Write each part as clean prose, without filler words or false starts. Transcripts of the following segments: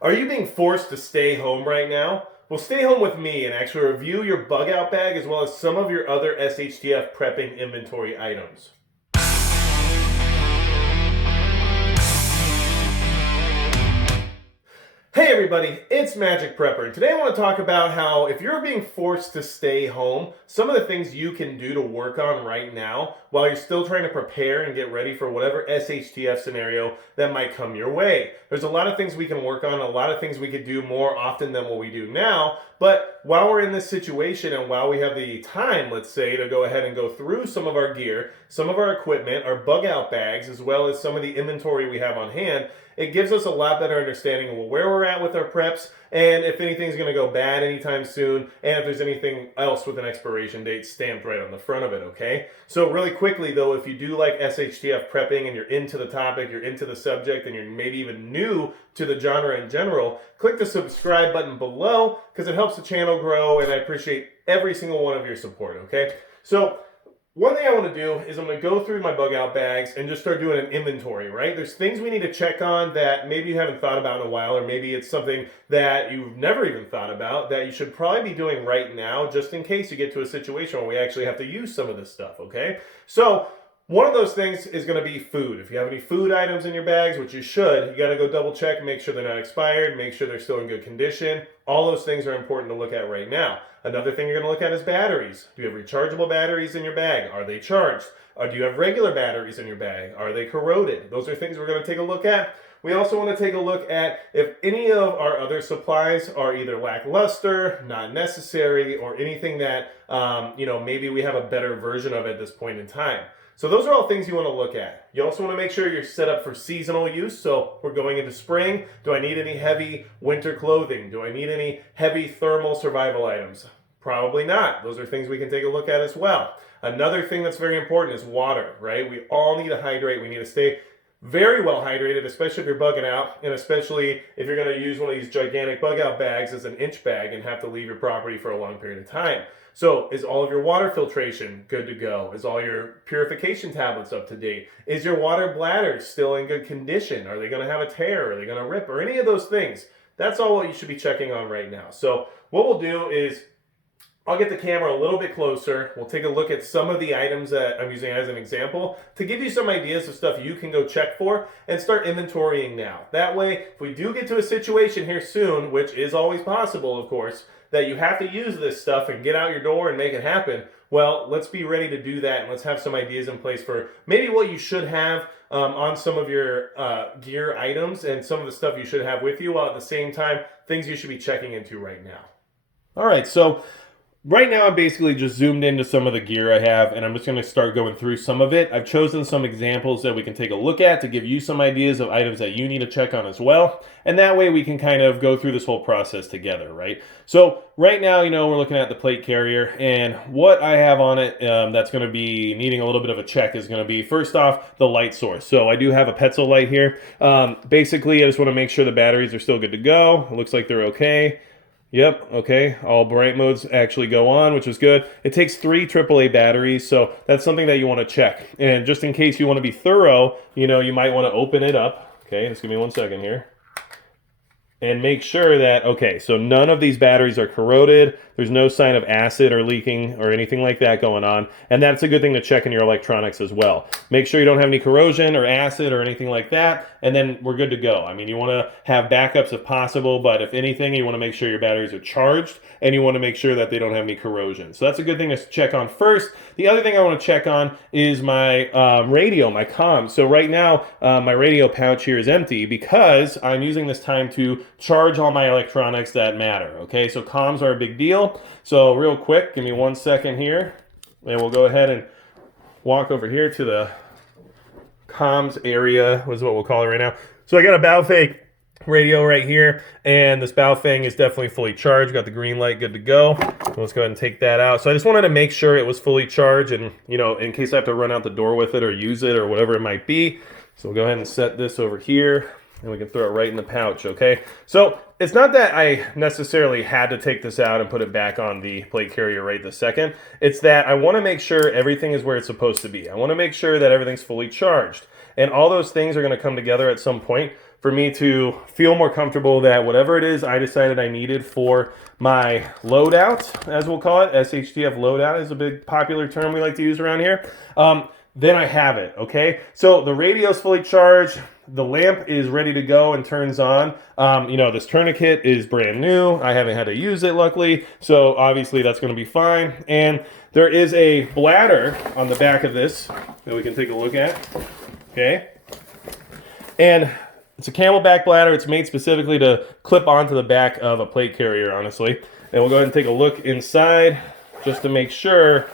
Are you being forced to stay home right now? Well, stay home with me and actually review your bug out bag as well as some of your other SHTF prepping inventory items. Hey everybody, it's Magic Prepper, and today I want to talk about how if you're being forced to stay home, some of the things you can do to work on right now while you're still trying to prepare and get ready for whatever SHTF scenario that might come your way. There's a lot of things we can work on, a lot of things we could do more often than what we do now, but while we're in this situation and while we have the time, let's say, to go ahead and go through some of our gear, some of our equipment, our bug out bags, as well as some of the inventory we have on hand, it gives us a lot better understanding of where we're at with our preps and if anything's going to go bad anytime soon and if there's anything else with an expiration date stamped right on the front of it, okay? So really quickly though, if you do like SHTF prepping and you're into the topic, you're into the subject, and you're maybe even new to the genre in general, click the subscribe button below because it helps the channel grow and I appreciate every single one of your support, okay? So one thing I want to do is I'm going to go through my bug out bags and just start doing an inventory, right? There's things we need to check on that maybe you haven't thought about in a while, or maybe it's something that you've never even thought about that you should probably be doing right now just in case you get to a situation where we actually have to use some of this stuff, okay? So one of those things is going to be food. If you have any food items in your bags, which you should, you got to go double check and make sure they're not expired, make sure they're still in good condition. All those things are important to look at right now. Another thing you're going to look at is batteries. Do you have rechargeable batteries in your bag? Are they charged? Or do you have regular batteries in your bag? Are they corroded? Those are things we're going to take a look at. We also want to take a look at if any of our other supplies are either lackluster, not necessary, or anything that, maybe we have a better version of at this point in time. So those are all things you want to look at. You also want to make sure you're set up for seasonal use. So we're going into spring. Do I need any heavy winter clothing? Do I need any heavy thermal survival items? Probably not. Those are things we can take a look at as well. Another thing that's very important is water, right? We all need to hydrate. We need to stay very well hydrated, especially if you're bugging out, and especially if you're going to use one of these gigantic bug out bags as an inch bag and have to leave your property for a long period of time. So is all of your water filtration good to go? Is all your purification tablets up to date? Is your water bladder still in good condition? Are they going to have a tear? Are they going to rip? Or any of those things? That's all what you should be checking on right now. So what we'll do is I'll get the camera a little bit closer. We'll take a look at some of the items that I'm using as an example to give you some ideas of stuff you can go check for and start inventorying now. That way, if we do get to a situation here soon, which is always possible, of course, that you have to use this stuff and get out your door and make it happen, well, let's be ready to do that and let's have some ideas in place for maybe what you should have on some of your gear items and some of the stuff you should have with you, while at the same time, things you should be checking into right now. All right, so right now, I'm basically just zoomed into some of the gear I have, and I'm just going to start going through some of it. I've chosen some examples that we can take a look at to give you some ideas of items that you need to check on as well, and that way we can kind of go through this whole process together, right? So right now, we're looking at the plate carrier, and what I have on it that's going to be needing a little bit of a check is going to be, first off, the light source. So I do have a Petzl light here. Basically, I just want to make sure the batteries are still good to go. It looks like they're okay. Yep, okay, all bright modes actually go on, which is good. It takes 3 AAA batteries, so that's something that you want to check. And just in case you want to be thorough, you might want to open it up. Okay, just give me 1 second here. And make sure that, okay, so none of these batteries are corroded. There's no sign of acid or leaking or anything like that going on. And that's a good thing to check in your electronics as well. Make sure you don't have any corrosion or acid or anything like that, and then we're good to go. I mean, you want to have backups if possible, but if anything, you want to make sure your batteries are charged, and you want to make sure that they don't have any corrosion. So that's a good thing to check on first. The other thing I want to check on is my radio, my comms. So right now, my radio pouch here is empty because I'm using this time to charge all my electronics that matter, okay? So comms are a big deal. So real quick, give me 1 second here, and we'll go ahead and walk over here to the comms area, is what we'll call it right now. So I got a Baofeng radio right here, and this Baofeng is definitely fully charged. Got the green light good to go. So let's go ahead and take that out. So I just wanted to make sure it was fully charged, and in case I have to run out the door with it or use it or whatever it might be. So we'll go ahead and set this over here, and we can throw it right in the pouch, okay? So it's not that I necessarily had to take this out and put it back on the plate carrier right this second. It's that I want to make sure everything is where it's supposed to be. I want to make sure that everything's fully charged. And all those things are going to come together at some point. for me to feel more comfortable that whatever it is I decided I needed for my loadout, as we'll call it, SHTF loadout is a big popular term we like to use around here, then I have it, okay? So the radio's fully charged, the lamp is ready to go and turns on. You know, this tourniquet is brand new. I haven't had to use it, luckily, so obviously that's gonna be fine. And there is a bladder on the back of this that we can take a look at, okay? And it's a Camelback bladder. It's made specifically to clip onto the back of a plate carrier, honestly. And we'll go ahead and take a look inside just to make sure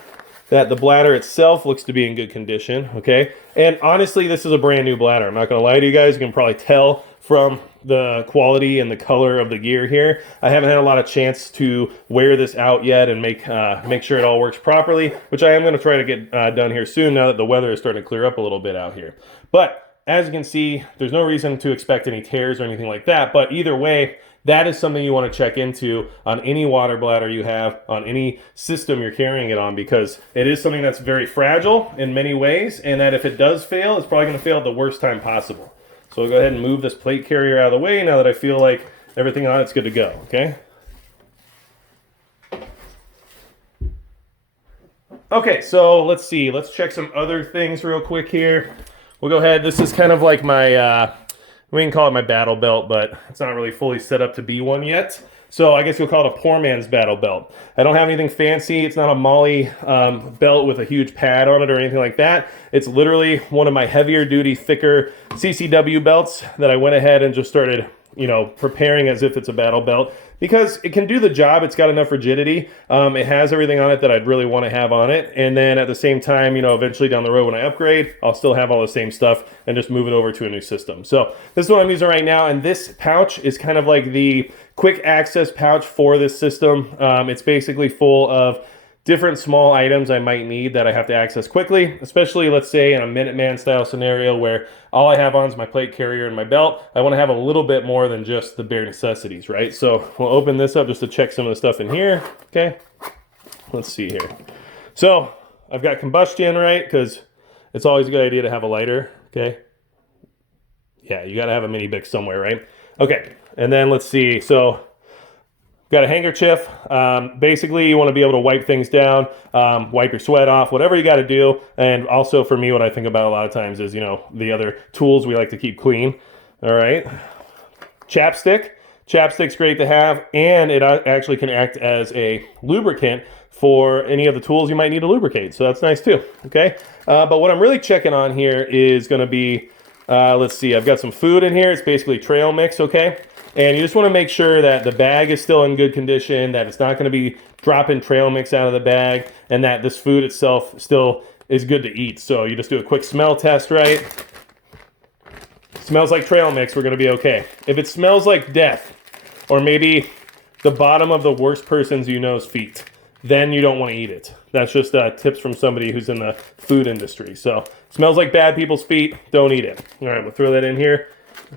that the bladder itself looks to be in good condition, okay? And honestly, this is a brand new bladder. I'm not gonna lie to you guys. You can probably tell from the quality and the color of the gear here. I haven't had a lot of chance to wear this out yet and make sure it all works properly, which I am gonna try to get done here soon now that the weather is starting to clear up a little bit out here. But as you can see, there's no reason to expect any tears or anything like that, but either way, that is something you want to check into on any water bladder you have, on any system you're carrying it on, because it is something that's very fragile in many ways, and that if it does fail, it's probably going to fail at the worst time possible. So we'll go ahead and move this plate carrier out of the way now that I feel like everything on it's good to go, okay? Okay, so let's see. Let's check some other things real quick here. We'll go ahead. This is kind of like my... we can call it my battle belt, but it's not really fully set up to be one yet. So I guess you'll call it a poor man's battle belt. I don't have anything fancy. It's not a Molly belt with a huge pad on it or anything like that. It's literally one of my heavier duty, thicker CCW belts that I went ahead and just started, you know, preparing as if it's a battle belt, because it can do the job. It's got enough rigidity. It has everything on it that I'd really want to have on it. And then at the same time, you know, eventually down the road when I upgrade, I'll still have all the same stuff and just move it over to a new system. So this is what I'm using right now. And this pouch is kind of like the quick access pouch for this system. It's basically full of different small items I might need that I have to access quickly, especially let's say in a Minuteman style scenario where all I have on is my plate carrier and my belt. I want to have a little bit more than just the bare necessities, right? So we'll open this up just to check some of the stuff in here, okay? Let's see here. So I've got combustion, right? Because it's always a good idea to have a lighter, okay? Yeah, you got to have a mini Bic somewhere, right? Okay, and then let's see. So got a handkerchief. Basically, you want to be able to wipe things down, wipe your sweat off, whatever you got to do. And also for me, what I think about a lot of times is, you know, the other tools we like to keep clean. All right. Chapstick. Chapstick's great to have, and it actually can act as a lubricant for any of the tools you might need to lubricate. So that's nice too. Okay. But what I'm really checking on here is going to be, let's see, I've got some food in here. It's basically trail mix. Okay. And you just want to make sure that the bag is still in good condition, that it's not going to be dropping trail mix out of the bag, and that this food itself still is good to eat. So you just do a quick smell test, right? Smells like trail mix, we're going to be okay. If it smells like death, or maybe the bottom of the worst person's you know's feet, then you don't want to eat it. That's just tips from somebody who's in the food industry. So smells like bad people's feet, don't eat it. All right, we'll throw that in here.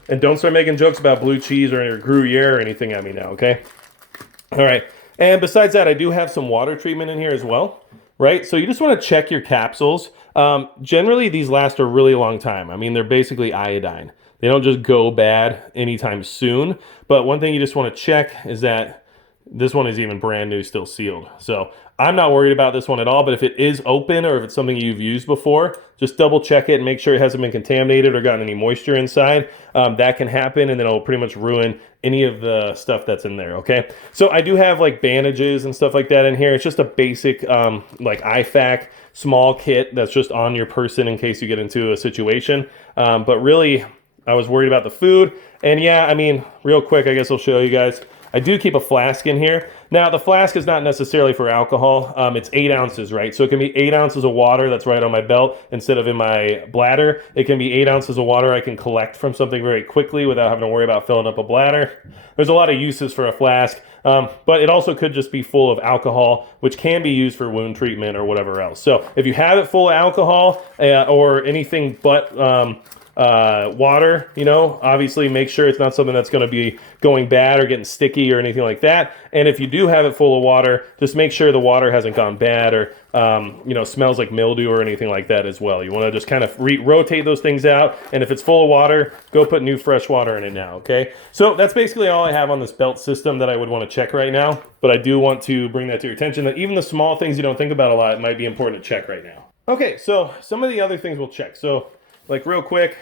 And don't start making jokes about blue cheese or Gruyere or anything at me now, okay? All right. And besides that, I do have some water treatment in here as well, right? So you just want to check your capsules. Generally, these last a really long time. I mean, they're basically iodine. They don't just go bad anytime soon. But one thing you just want to check is that this one is even brand new, still sealed. So I'm not worried about this one at all, but if it is open or if it's something you've used before, just double check it and make sure it hasn't been contaminated or gotten any moisture inside. That can happen, and then it'll pretty much ruin any of the stuff that's in there, okay? So I do have like bandages and stuff like that in here. It's just a basic like IFAC small kit that's just on your person in case you get into a situation. But really, I was worried about the food. And yeah, I mean, real quick, I guess I'll show you guys. I do keep a flask in here. Now, the flask is not necessarily for alcohol. It's 8 ounces, right? So it can be 8 ounces of water that's right on my belt instead of in my bladder. It can be 8 ounces of water I can collect from something very quickly without having to worry about filling up a bladder. There's a lot of uses for a flask, but it also could just be full of alcohol, which can be used for wound treatment or whatever else. So if you have it full of alcohol or anything but water, you know, obviously make sure it's not something that's going to be going bad or getting sticky or anything like that. And if you do have it full of water, just make sure the water hasn't gone bad or, you know, smells like mildew or anything like that as well. You want to just kind of rotate those things out. And if it's full of water, go put new fresh water in it now, okay? So that's basically all I have on this belt system that I would want to check right now. But I do want to bring that to your attention that even the small things you don't think about a lot might be important to check right now. Okay, so some of the other things we'll check. So, like real quick,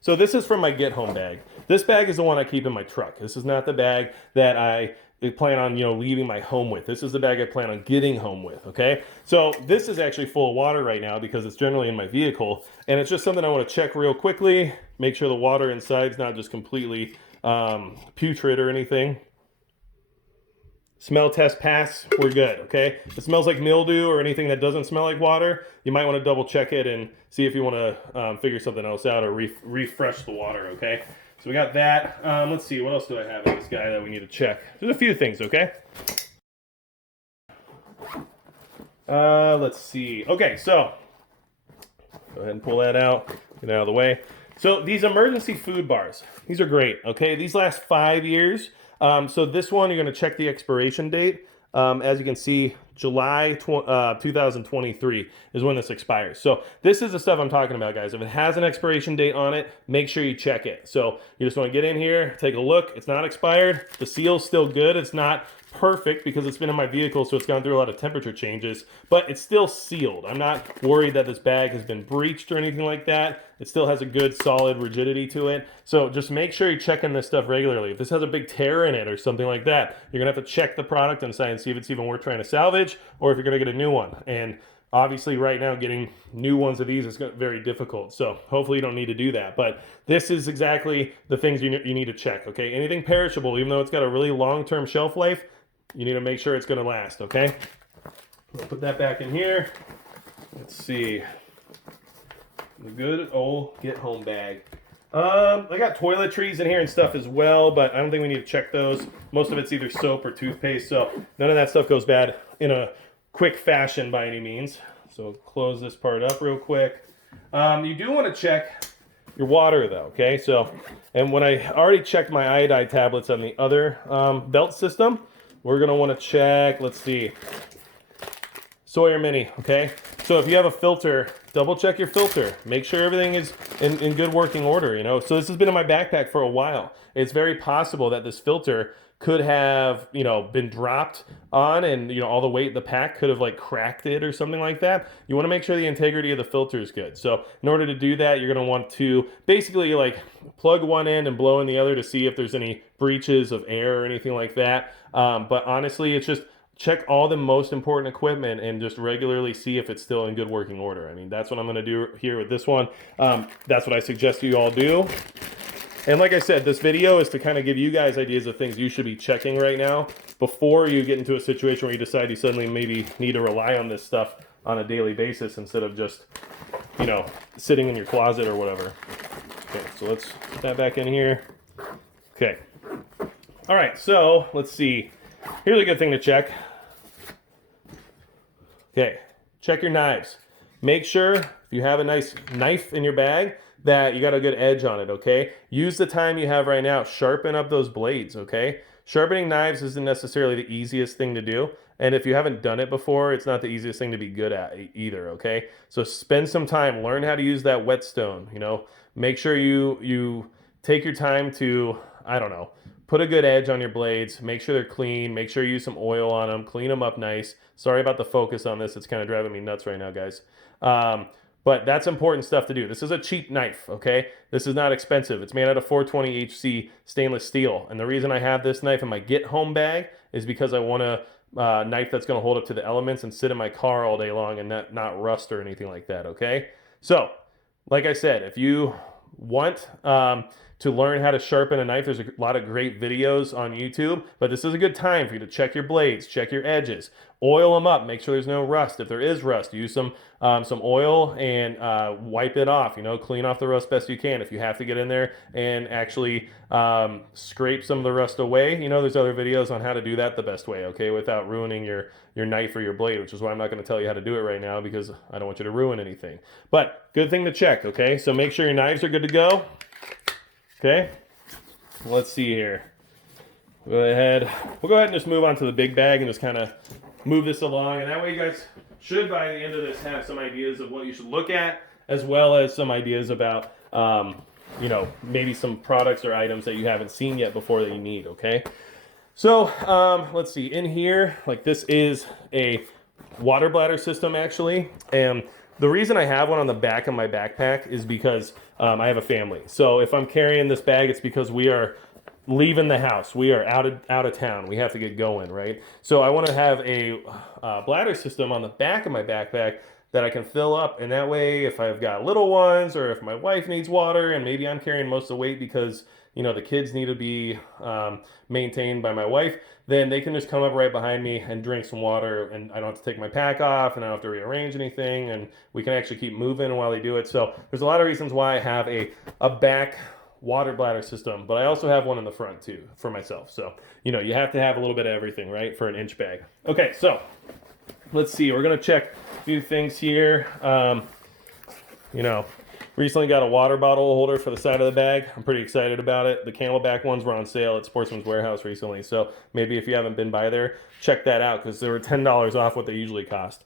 so this is from my get home bag. This bag is the one I keep in my truck. This is not the bag that I plan on, you know, leaving my home with. This is the bag I plan on getting home with, okay? So this is actually full of water right now because it's generally in my vehicle, and it's just something I want to check real quickly, make sure the water inside is not just completely putrid or anything. Smell test pass, we're good, okay? If it smells like mildew or anything that doesn't smell like water, you might want to double check it and see if you want to figure something else out or refresh the water, okay? So we got that. Let's see, what else do I have in this guy that we need to check? There's a few things, okay? Let's see. Okay, so go ahead and pull that out, get it out of the way. So these emergency food bars, these are great, okay? These last 5 years. So this one, you're going to check the expiration date. As you can see, July 2023 is when this expires. So this is the stuff I'm talking about, guys. If it has an expiration date on it, make sure you check it. So you just want to get in here, take a look. It's not expired. The seal's still good. It's not perfect because it's been in my vehicle, so it's gone through a lot of temperature changes, but it's still sealed. I'm not worried that this bag has been breached or anything like that. It still has a good solid rigidity to it. So just make sure you're checking this stuff regularly. If this has a big tear in it or something like that, you're gonna have to check the product inside and see if it's even worth trying to salvage or if you're gonna get a new one. And obviously right now getting new ones of these is very difficult. So hopefully you don't need to do that. But this is exactly the things you need to check, okay? Anything perishable, even though it's got a really long-term shelf life, you need to make sure it's going to last, okay? I'll put that back in here. Let's see. The good old get home bag. I got toiletries in here and stuff as well, but I don't think we need to check those. Most of it's either soap or toothpaste, so none of that stuff goes bad in a quick fashion by any means. So close this part up real quick. You do want to check your water though, okay? So, and when I already checked my iodide tablets on the other belt system, we're going to want to check, let's see, Sawyer Mini, okay? So if you have a filter, double check your filter. Make sure everything is in good working order, you know? So this has been in my backpack for a while. It's very possible that this filter could have, you know, been dropped on and, you know, all the weight in the pack could have like cracked it or something like that. You want to make sure the integrity of the filter is good. So in order to do that, you're going to want to basically like plug one end and blow in the other to see if there's any breaches of air or anything like that. But honestly, it's just check all the most important equipment and just regularly see if it's still in good working order. I mean, that's what I'm going to do here with this one. That's what I suggest you all do. And like I said, this video is to kind of give you guys ideas of things you should be checking right now before you get into a situation where you decide you suddenly maybe need to rely on this stuff on a daily basis instead of just, you know, sitting in your closet or whatever. Okay, so let's put that back in here. Okay. All right, so let's see. Here's a good thing to check. Okay, check your knives. Make sure if you have a nice knife in your bag that you got a good edge on it, okay? Use the time you have right now. Sharpen up those blades, okay? Sharpening knives isn't necessarily the easiest thing to do. And if you haven't done it before, it's not the easiest thing to be good at either, okay? So spend some time. Learn how to use that whetstone, you know? Make sure you take your time to, I don't know, put a good edge on your blades. Make sure they're clean. Make sure you use some oil on them. Clean them up nice. Sorry about the focus on this. It's kind of driving me nuts right now, guys. But that's important stuff to do. This is a cheap knife, okay? This is not expensive. It's made out of 420 HC stainless steel. And the reason I have this knife in my get home bag is because I want a knife that's going to hold up to the elements and sit in my car all day long and not rust or anything like that, okay? So, like I said, if you want to learn how to sharpen a knife. There's a lot of great videos on YouTube, but this is a good time for you to check your blades, check your edges, oil them up, make sure there's no rust. If there is rust, use some oil and wipe it off. You know, clean off the rust best you can. If you have to get in there and actually scrape some of the rust away, you know, there's other videos on how to do that the best way, okay, without ruining your knife or your blade, which is why I'm not going to tell you how to do it right now, because I don't want you to ruin anything. But good thing to check, okay? So make sure your knives are good to go. Okay, let's see here. We'll go ahead and just move on to the big bag and just kind of move this along. And that way you guys should, by the end of this, have some ideas of what you should look at, as well as some ideas about, you know, maybe some products or items that you haven't seen yet before that you need, okay? So let's see, in here, like this is a water bladder system actually. And the reason I have one on the back of my backpack is because I have a family. So if I'm carrying this bag, it's because we are leaving the house. We are out of town. We have to get going, right? So I want to have a bladder system on the back of my backpack that I can fill up. And that way, if I've got little ones or if my wife needs water and maybe I'm carrying most of the weight because, you know, the kids need to be maintained by my wife, then they can just come up right behind me and drink some water, and I don't have to take my pack off, and I don't have to rearrange anything, and we can actually keep moving while they do it. So there's a lot of reasons why I have a back water bladder system, but I also have one in the front too for myself. So, you know, you have to have a little bit of everything, right, for an inch bag. Okay, so let's see. We're going to check a few things here. You know, recently got a water bottle holder for the side of the bag. I'm pretty excited about it. The Camelback ones were on sale at Sportsman's Warehouse recently. So maybe if you haven't been by there, check that out, because they were $10 off what they usually cost.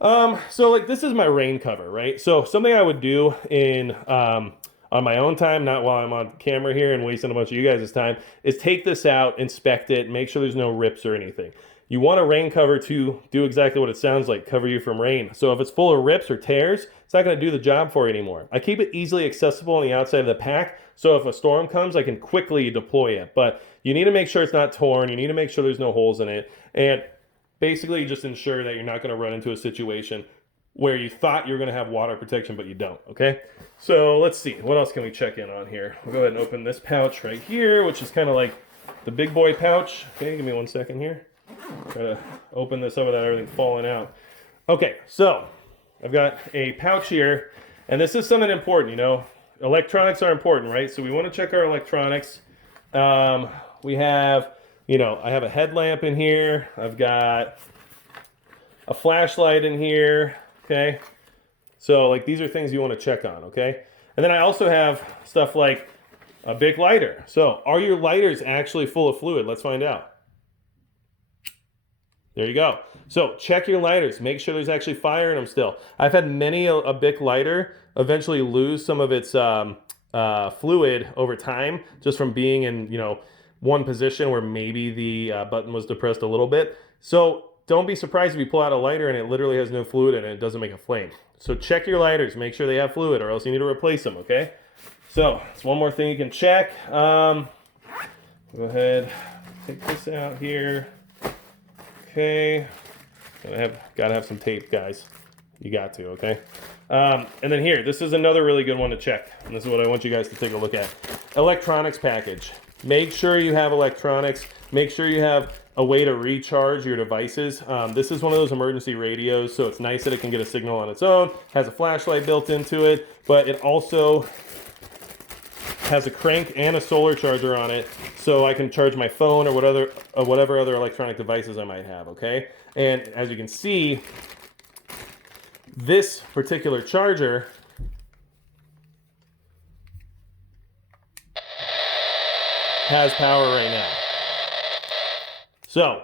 So like this is my rain cover, right? So something I would do in on my own time, not while I'm on camera here and wasting a bunch of you guys' time, is take this out, inspect it, make sure there's no rips or anything. You want a rain cover to do exactly what it sounds like, cover you from rain. So if it's full of rips or tears, it's not going to do the job for you anymore. I keep it easily accessible on the outside of the pack, so if a storm comes, I can quickly deploy it. But you need to make sure it's not torn. You need to make sure there's no holes in it. And basically just ensure that you're not going to run into a situation where you thought you're going to have water protection, but you don't, okay? So let's see. What else can we check in on here? We'll go ahead and open this pouch right here, which is kind of like the big boy pouch. Okay, give me 1 second here. Try to open this up without everything falling out. Okay, so I've got a pouch here, and this is something important, you know. Electronics are important, right? So we want to check our electronics. We have, you know, I have a headlamp in here. I've got a flashlight in here, okay? So, like, these are things you want to check on, okay? And then I also have stuff like a big lighter. So, are your lighters actually full of fluid? Let's find out. There you go. So check your lighters. Make sure there's actually fire in them still. I've had many a Bic lighter eventually lose some of its fluid over time, just from being in, you know, one position where maybe the button was depressed a little bit. So don't be surprised if you pull out a lighter and it literally has no fluid in it. It doesn't make a flame. So check your lighters. Make sure they have fluid, or else you need to replace them, okay? So it's one more thing you can check. Go ahead, take this out here. Okay, gotta have some tape, guys. You got to, okay? And then here, this is another really good one to check. And this is what I want you guys to take a look at. Electronics package. Make sure you have electronics. Make sure you have a way to recharge your devices. This is one of those emergency radios, so it's nice that it can get a signal on its own. Has a flashlight built into it, but it also has a crank and a solar charger on it, so I can charge my phone or whatever other electronic devices I might have, okay? And as you can see, this particular charger has power right now. So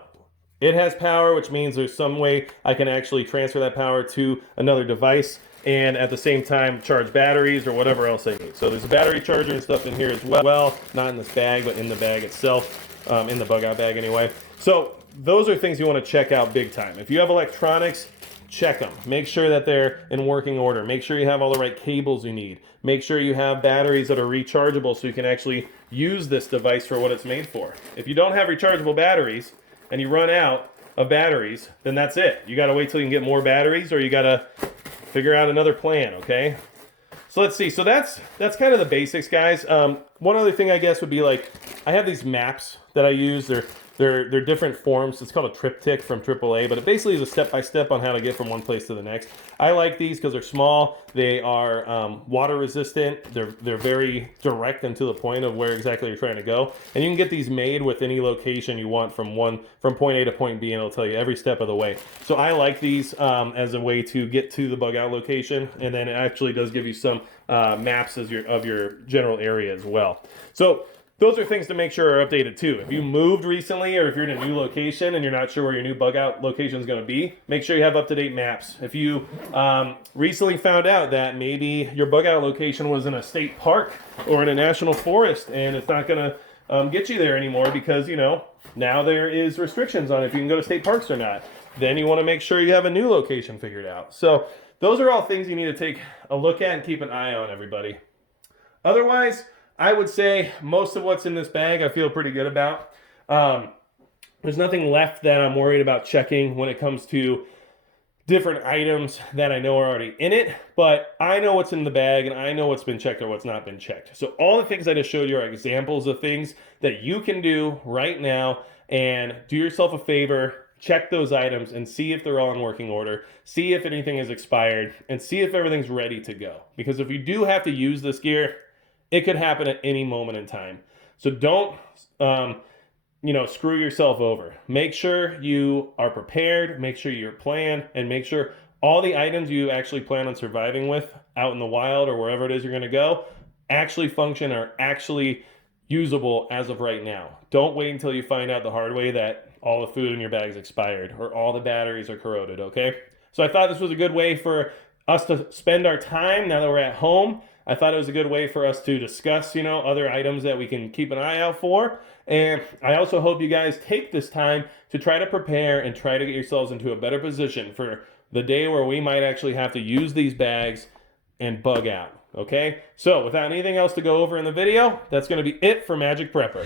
it has power, which means there's some way I can actually transfer that power to another device and at the same time charge batteries or whatever else I need. So there's a battery charger and stuff in here as well, not in this bag, but in the bag itself, in the bug out bag anyway. So those are things you want to check out big time. If you have electronics, check them. Make sure that they're in working order. Make sure you have all the right cables you need. Make sure you have batteries that are rechargeable so you can actually use this device for what it's made for. If you don't have rechargeable batteries and you run out of batteries, then that's it. You got to wait till you can get more batteries, or you got to figure out another plan, okay? So let's see. So that's kind of the basics, guys. one other thing I guess would be like, I have these maps that I use. They're different forms. It's called a triptych from AAA, but it basically is a step-by-step on how to get from one place to the next. I like these because they're small. They are water resistant. They're very direct and to the point of where exactly you're trying to go. And you can get these made with any location you want from point A to point B, and it'll tell you every step of the way. So I like these as a way to get to the bug out location, and then it actually does give you some maps of your general area as well. So those are things to make sure are updated too. If you moved recently, or if you're in a new location and you're not sure where your new bug out location is going to be, make sure you have up-to-date maps. If you recently found out that maybe your bug out location was in a state park or in a national forest, and it's not going to get you there anymore because, you know, now there is restrictions on if you can go to state parks or not, then you want to make sure you have a new location figured out. So those are all things you need to take a look at and keep an eye on, everybody. Otherwise, I would say most of what's in this bag I feel pretty good about. There's nothing left that I'm worried about checking when it comes to different items that I know are already in it, but I know what's in the bag and I know what's been checked or what's not been checked. So all the things I just showed you are examples of things that you can do right now, and do yourself a favor, check those items and see if they're all in working order, see if anything is expired, and see if everything's ready to go. Because if you do have to use this gear, it could happen at any moment in time. So don't, screw yourself over. Make sure you are prepared, make sure you're planned, and make sure all the items you actually plan on surviving with out in the wild or wherever it is you're gonna go actually function, are actually usable as of right now. Don't wait until you find out the hard way that all the food in your bag's expired or all the batteries are corroded, okay? So I thought this was a good way for us to spend our time now that we're at home. I thought it was a good way for us to discuss, other items that we can keep an eye out for. And I also hope you guys take this time to try to prepare and try to get yourselves into a better position for the day where we might actually have to use these bags and bug out, okay? So without anything else to go over in the video, that's going to be it for Magic Prepper.